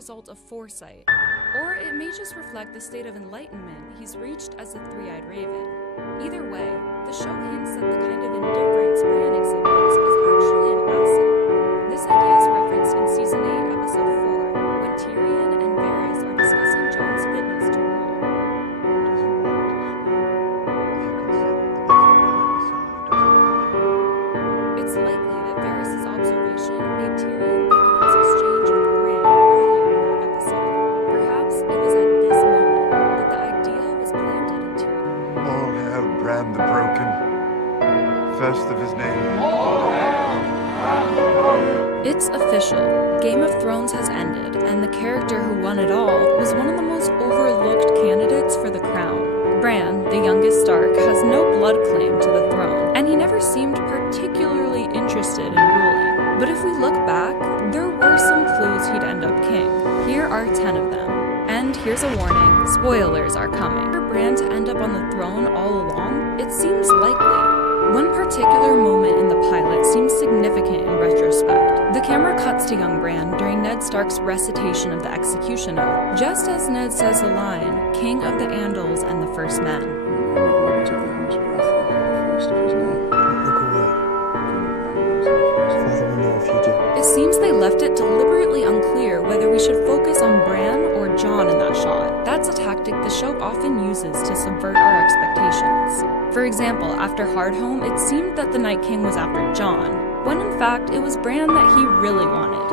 result of foresight, or it may just reflect the state of enlightenment he's reached as the three-eyed raven. Either way, the show hints that the kind of indifference Bran exhibits is actually an asset. This idea is referenced in Season 8, Episode 4, when Tyrion and Varys are discussing Jon's fitness to rule. It's likely that Varys' observation made Tyrion think of his exchange with Bran earlier in that episode. Perhaps it was at this moment that the idea was planted in Tyrion. All hail Bran the Broken, first of his name. It's official. Game of Thrones has ended, and the character who won it all was one of the most overlooked candidates for the crown. Bran, the youngest Stark, has no blood claim to the throne, and he never seemed particularly interested in ruling. But if we look back, there were some clues he'd end up king. Here are 10 of them. And here's a warning, spoilers are coming. For Bran to end up on the throne all along, it seems likely. One particular moment in the pilot seems significant in retrospect. The camera cuts to young Bran during Ned Stark's recitation of the execution oath, just as Ned says the line, King of the Andals and the First Men. It seems they left it deliberately unclear whether we should focus on Bran or Jon in that shot. That's a tactic the show often uses to subvert our expectations. For example, after Hardhome, it seemed that the Night King was after Jon, when in fact it was Bran that he really wanted.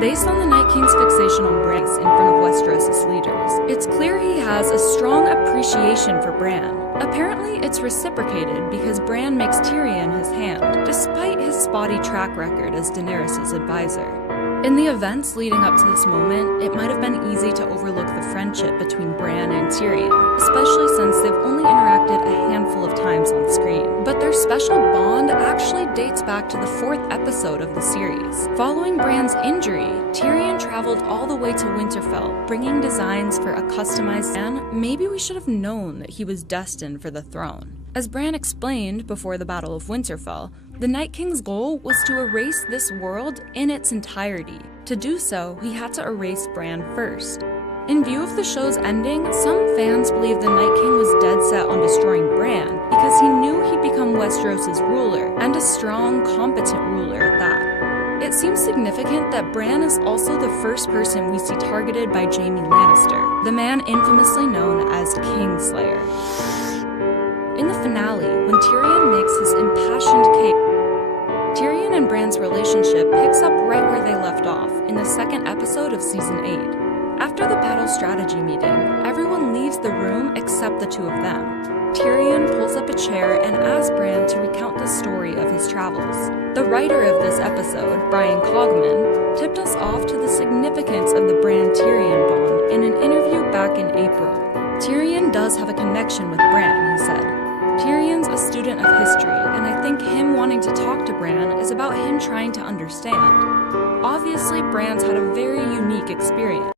Based on the Night King's fixation on Bran in front of Westeros' leaders, it's clear he has a strong appreciation for Bran. Apparently, it's reciprocated because Bran makes Tyrion his hand, despite his spotty track record as Daenerys' advisor. In the events leading up to this moment, it might have been easy to overlook the friendship between Bran and Tyrion, especially since they've only interacted a handful of times on screen. But their special bond actually dates back to the 4th episode of the series. Following Bran's injury, Tyrion traveled all the way to Winterfell, bringing designs for a customized Bran. Maybe we should have known that he was destined for the throne. As Bran explained before the Battle of Winterfell, the Night King's goal was to erase this world in its entirety. To do so, he had to erase Bran first. In view of the show's ending, some fans believe the Night King was dead set on destroying Bran because he knew he'd become Westeros' ruler, and a strong, competent ruler at that. It seems significant that Bran is also the first person we see targeted by Jaime Lannister, the man infamously known as Kingslayer. In the finale, when Tyrion makes his impassioned case, Tyrion and Bran's relationship picks up right where they left off, in the 2nd episode of Season 8. After the battle strategy meeting, everyone leaves the room except the two of them. Tyrion pulls up a chair and asks Bran to recount the story of his travels. The writer of this episode, Brian Cogman, tipped us off to the significance of the Bran-Tyrion bond in an interview back in April. Tyrion does have a connection with Bran, he said. Tyrion's a student of history, and I think him wanting to talk to Bran is about him trying to understand. Obviously, Bran's had a very unique experience.